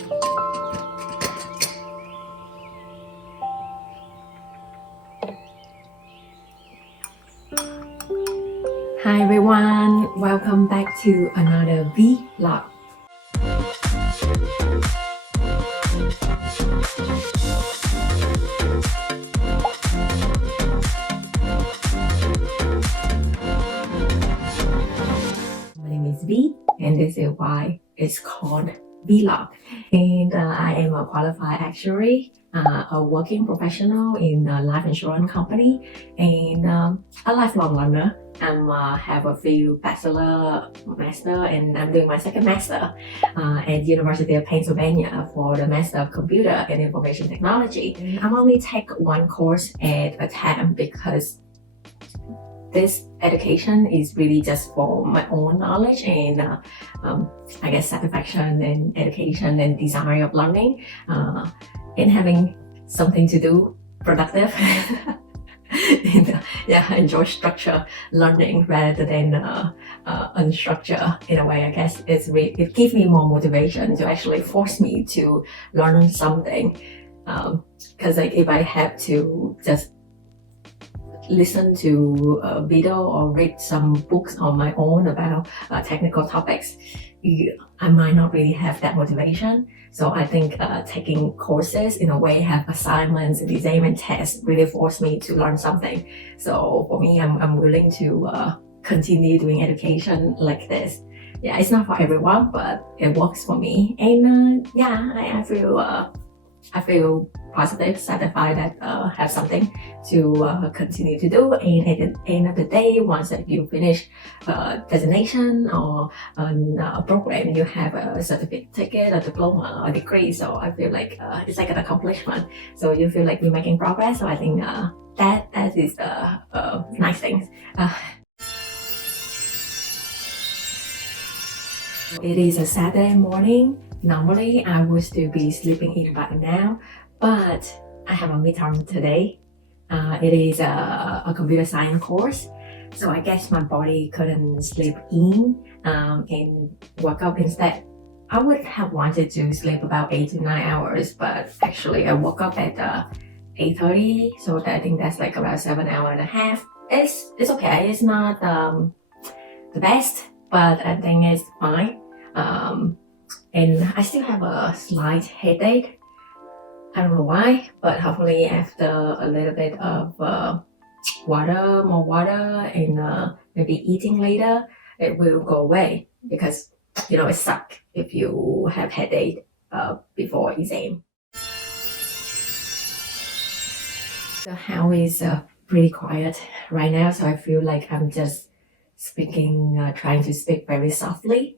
Hi everyone, welcome back to another vlog. My name is V, and this is why it's called vlog. And I am a qualified actuary, a working professional in a life insurance company, and a lifelong learner. I have a few bachelor, master, and I'm doing my second master at University of Pennsylvania for the Master of Computer and Information Technology. I'm only take one course at a time because this education is really just for my own knowledge and I guess satisfaction and education and desire of learning and having something to do productive. And, I enjoy structure learning rather than unstructured in a way. I guess it gives me more motivation to actually force me to learn something because like if I have to just listen to a video or read some books on my own about technical topics, I might not really have that motivation. So I think taking courses in a way, have assignments, exam and tests really force me to learn something. So for me, I'm willing to continue doing education like this. Yeah, it's not for everyone, but it works for me. And I feel positive, satisfied that have something to continue to do. And at the end of the day, once that you finish designation or a program, you have a certificate, a diploma, a degree. So I feel like it's like an accomplishment. So you feel like you're making progress. So I think that is the nice thing. It is a Saturday morning. Normally, I would still be sleeping in by now, but I have a midterm today. It is a computer science course, so I guess my body couldn't sleep in and work up instead. I would have wanted to sleep about 8 to 9 hours, but actually I woke up at 8:30, so I think that's like about 7.5 hours. It's okay. It's not the best, but I think it's fine. And I still have a slight headache. I don't know why, but hopefully after a little bit of more water, and maybe eating later, it will go away because it sucks if you have headache before exam. The house is pretty quiet right now, so I feel like I'm just speaking, trying to speak very softly.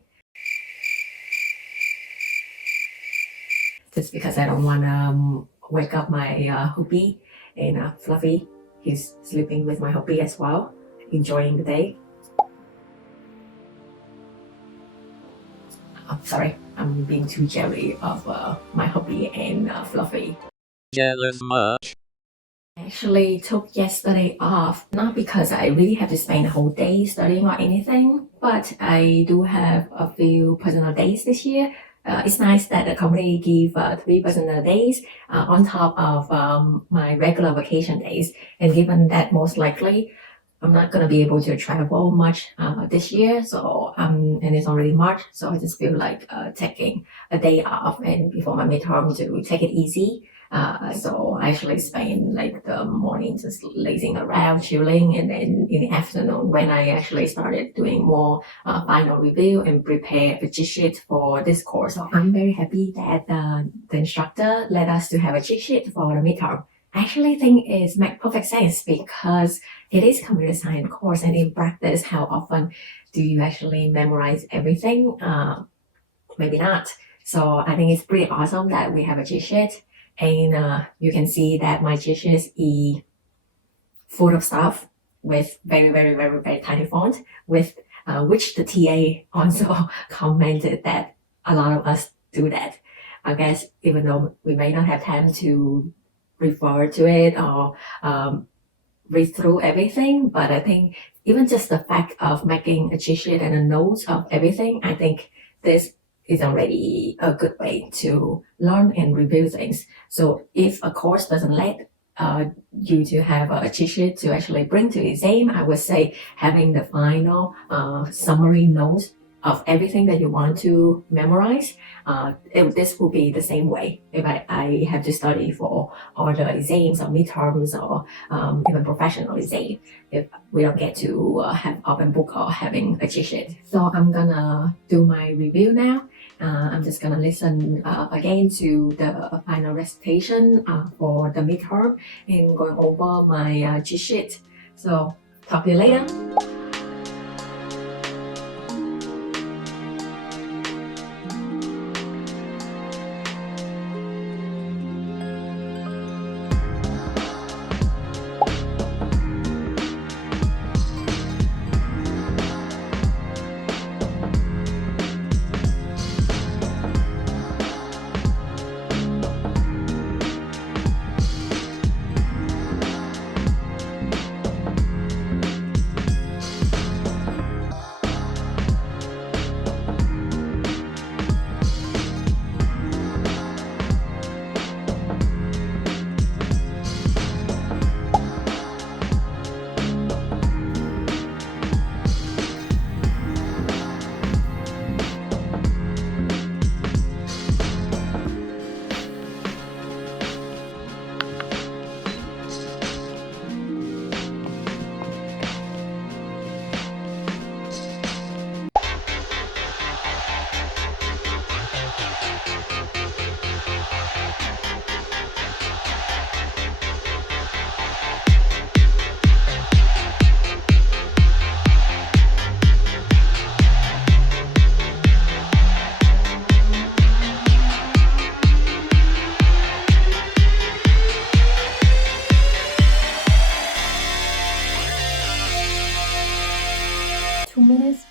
Just because I don't want to wake up my hubby and Fluffy. He's sleeping with my hubby as well, enjoying the day. Sorry, I'm being too jelly of my hubby and Fluffy. Jealous much? I actually took yesterday off, not because I really have to spend a whole day studying or anything, but I do have a few personal days this year. It's nice that the company give 3 personal days on top of my regular vacation days. And given that most likely I'm not going to be able to travel much this year, so and it's already March, so I just feel like taking a day off and before my midterm to take it easy. So I actually spend like the morning just lazing around, chilling, and then in the afternoon when I actually started doing more final review and prepare the cheat sheet for this course. So I'm very happy that the instructor let us to have a cheat sheet for the midterm. I actually think it makes perfect sense because it is computer science course, and in practice, how often do you actually memorize everything? Maybe not. So I think it's pretty awesome that we have a cheat sheet. And you can see that my cheat sheet is full of stuff with very, very, very, very tiny font, with which the TA also commented that a lot of us do that. I guess even though we may not have time to refer to it or read through everything, but I think even just the fact of making a cheat sheet and a note of everything, I think this is already a good way to learn and review things. So if a course doesn't let you to have a cheat sheet to actually bring to the exam, I would say having the final summary notes of everything that you want to memorize. This will be the same way if I have to study for all the exams or midterms or even professional exam, if we don't get to have open book or having a cheat sheet. So I'm gonna do my review now. I'm just gonna listen again to the final recitation for the midterm and going over my cheat sheet. So talk to you later.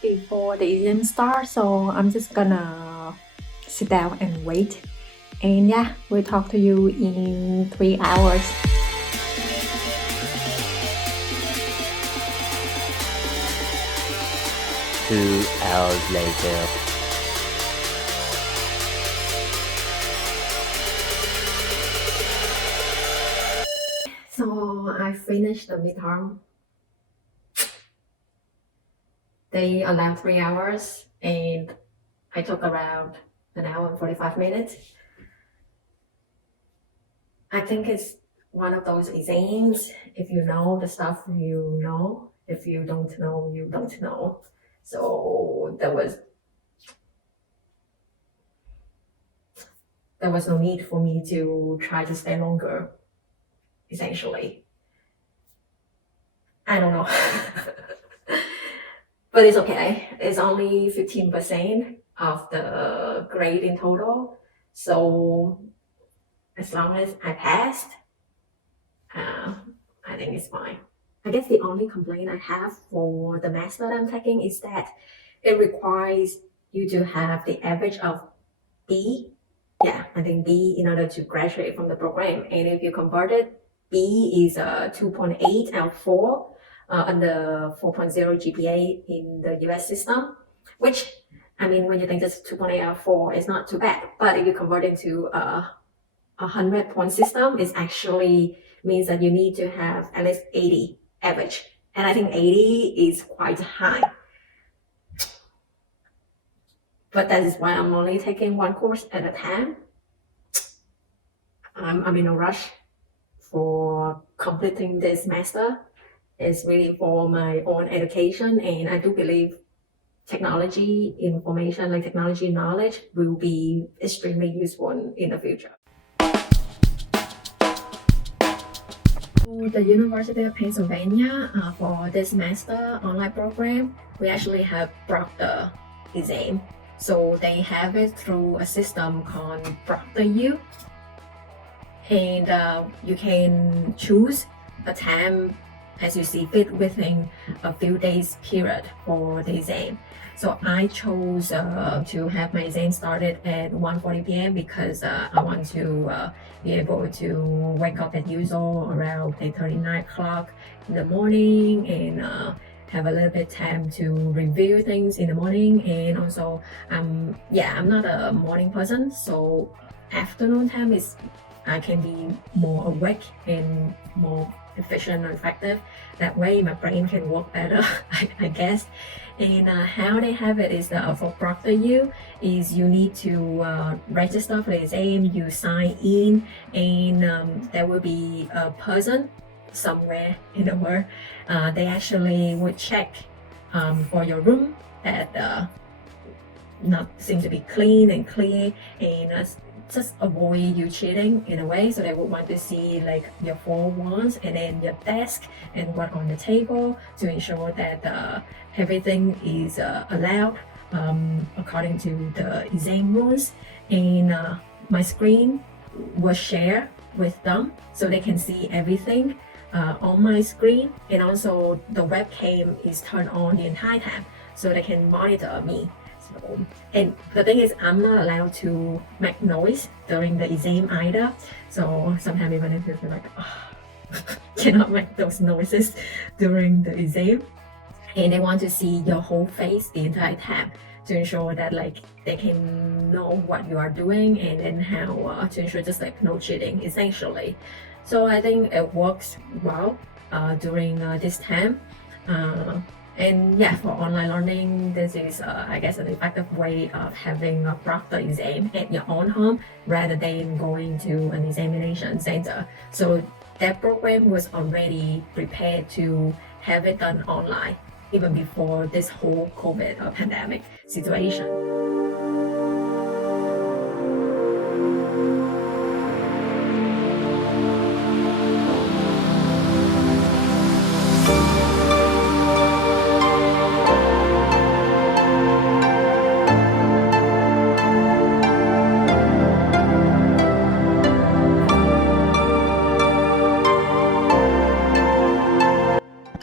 Before the exam starts, so I'm just gonna sit down and wait. And yeah, we'll talk to you in 3 hours. Two hours later. So I finished the midterm. They allowed 3 hours and I took around an hour and 45 minutes. I think it's one of those exams, if you know the stuff, you know. If you don't know, you don't know. So there was no need for me to try to stay longer, essentially. I don't know. But it's okay. It's only 15% of the grade in total. So as long as I passed, I think it's fine. I guess the only complaint I have for the master that I'm taking is that it requires you to have the average of B. Yeah, I think B in order to graduate from the program. And if you convert it, B is 2.8 out of 4. Under 4.0 GPA in the US system, which, I mean, when you think that's 2.8 out of 4, it's not too bad. But if you convert it to a 100-point system, it actually means that you need to have at least 80 average. And I think 80 is quite high. But that is why I'm only taking one course at a time. I'm in a rush for completing this master. It's really for my own education, and I do believe technology information, like technology knowledge, will be extremely useful in the future. For the University of Pennsylvania, for this master online program, we actually have Proctor exam. So they have it through a system called ProctorU, and you can choose a time as you see fit within a few days period for the exam. So I chose to have my exam started at 1:40 p.m. because I want to be able to wake up as usual around 8:30, 9 o'clock in the morning and have a little bit time to review things in the morning. And also I'm not a morning person, so afternoon time is I can be more awake and more efficient and effective. That way my brain can work better, I guess. And how they have it is for ProctorU is you need to register for the exam, you sign in, and there will be a person somewhere in the world. They actually would check for your room that not seem to be clean and clear, and just avoid you cheating in a way. So they would want to see like your 4 walls and then your desk and what on the table to ensure that everything is allowed according to the exam rules. And my screen was shared with them so they can see everything on my screen, and also the webcam is turned on the entire time so they can monitor me. So, and the thing is, I'm not allowed to make noise during the exam either. So sometimes even if you're like, cannot make those noises during the exam. And they want to see your whole face the entire time to ensure that like they can know what you are doing, and then how to ensure just like no cheating essentially. So I think it works well during this time. And yeah, for online learning, this is, I guess, an effective way of having a proctor exam at your own home rather than going to an examination center. So that program was already prepared to have it done online even before this whole COVID pandemic situation.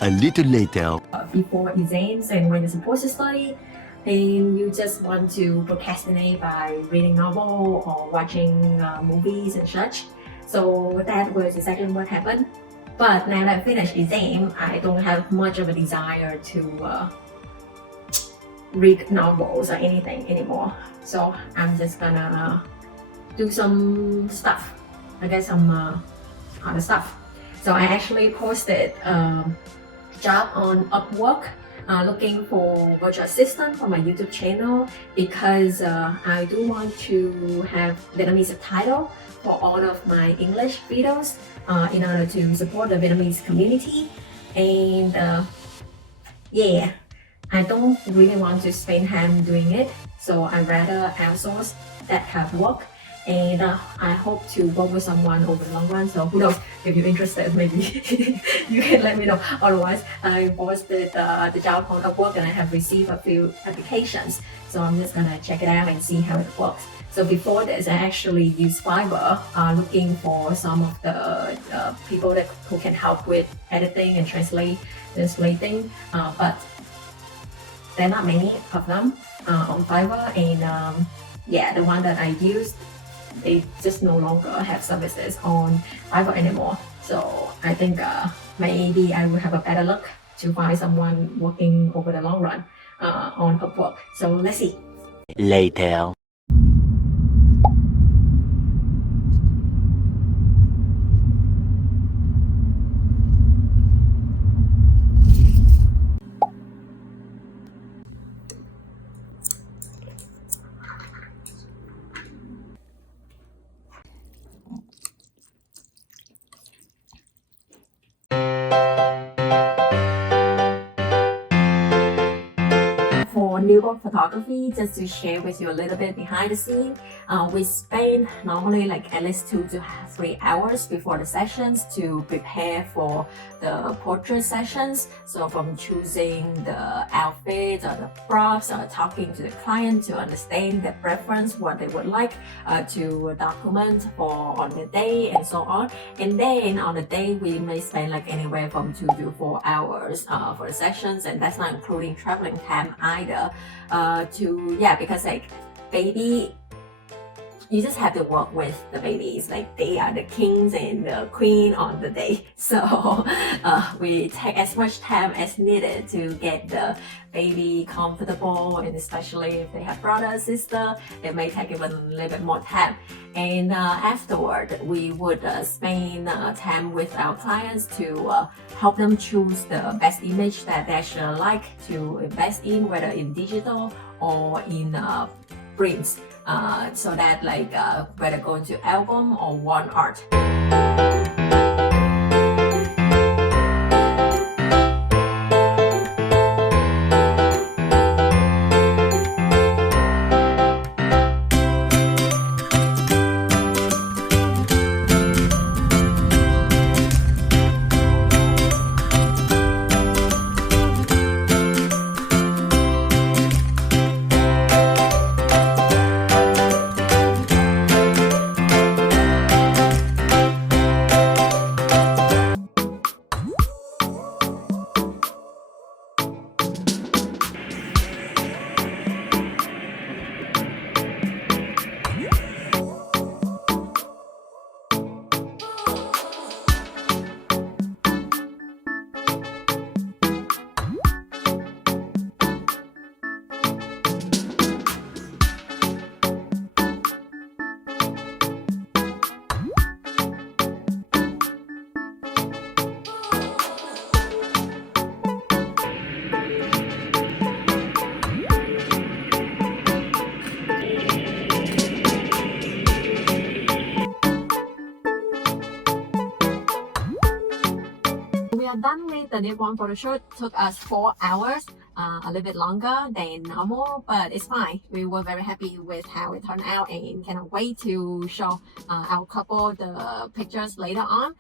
A little later, Before exams and when you're supposed to study, and you just want to procrastinate by reading novel or watching movies and such. So that was exactly what happened. But now that I finished exam, I don't have much of a desire to read novels or anything anymore. So I'm just gonna do some stuff. I guess some other stuff. So I actually posted job on Upwork looking for virtual assistant for my YouTube channel, because I do want to have Vietnamese subtitle for all of my English videos in order to support the Vietnamese community. And yeah, I don't really want to spend time doing it, so I'd rather outsource that kind of work. And I hope to work with someone over the long run. So who knows, if you're interested, maybe you can let me know. Otherwise, I posted the job on Upwork and I have received a few applications. So I'm just gonna check it out and see how it works. So before this, I actually used Fiverr looking for some of the people who can help with editing and translating. But there are not many of them on Fiverr. And yeah, the one that I used, they just no longer have services on Fiverr anymore. So I think maybe I will have a better luck to find someone working over the long run on Upwork. So let's see. Later. For newborn photography, just to share with you a little bit behind the scene, we spend normally like at least 2 to 3 hours before the sessions to prepare for the portrait sessions. So from choosing the outfits or the props, or talking to the client to understand their preference, what they would like to document for on the day, and so on. And then on the day, we may spend like anywhere from 2 to 4 hours for the sessions, and that's not including traveling time either. Because like baby you just have to work with the babies, like they are the kings and the queen on the day. So we take as much time as needed to get the baby comfortable, and especially if they have brother, sister, it may take even a little bit more time. And afterward, we would spend time with our clients to help them choose the best image that they actually like to invest in, whether in digital or in prints, so that like whether going to album or one art. We are done with the newborn photo shoot. Took us 4 hours, a little bit longer than normal, but it's fine. We were very happy with how it turned out and cannot wait to show our couple the pictures later on.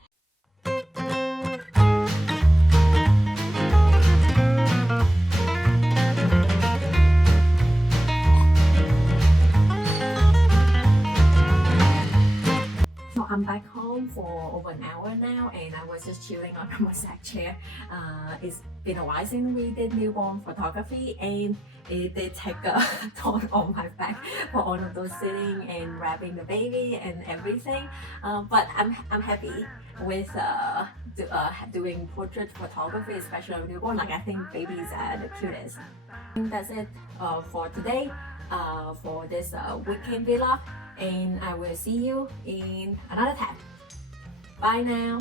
So I'm back home for over an hour now, and I was just chilling on a massage chair. It's been a while since we did newborn photography, and it did take a toll on my back for all of those sitting and wrapping the baby and everything. But I'm happy with doing portrait photography, especially with newborn. Like I think babies are the cutest. And that's it for today, for this weekend vlog. And I will see you in another time. Bye now.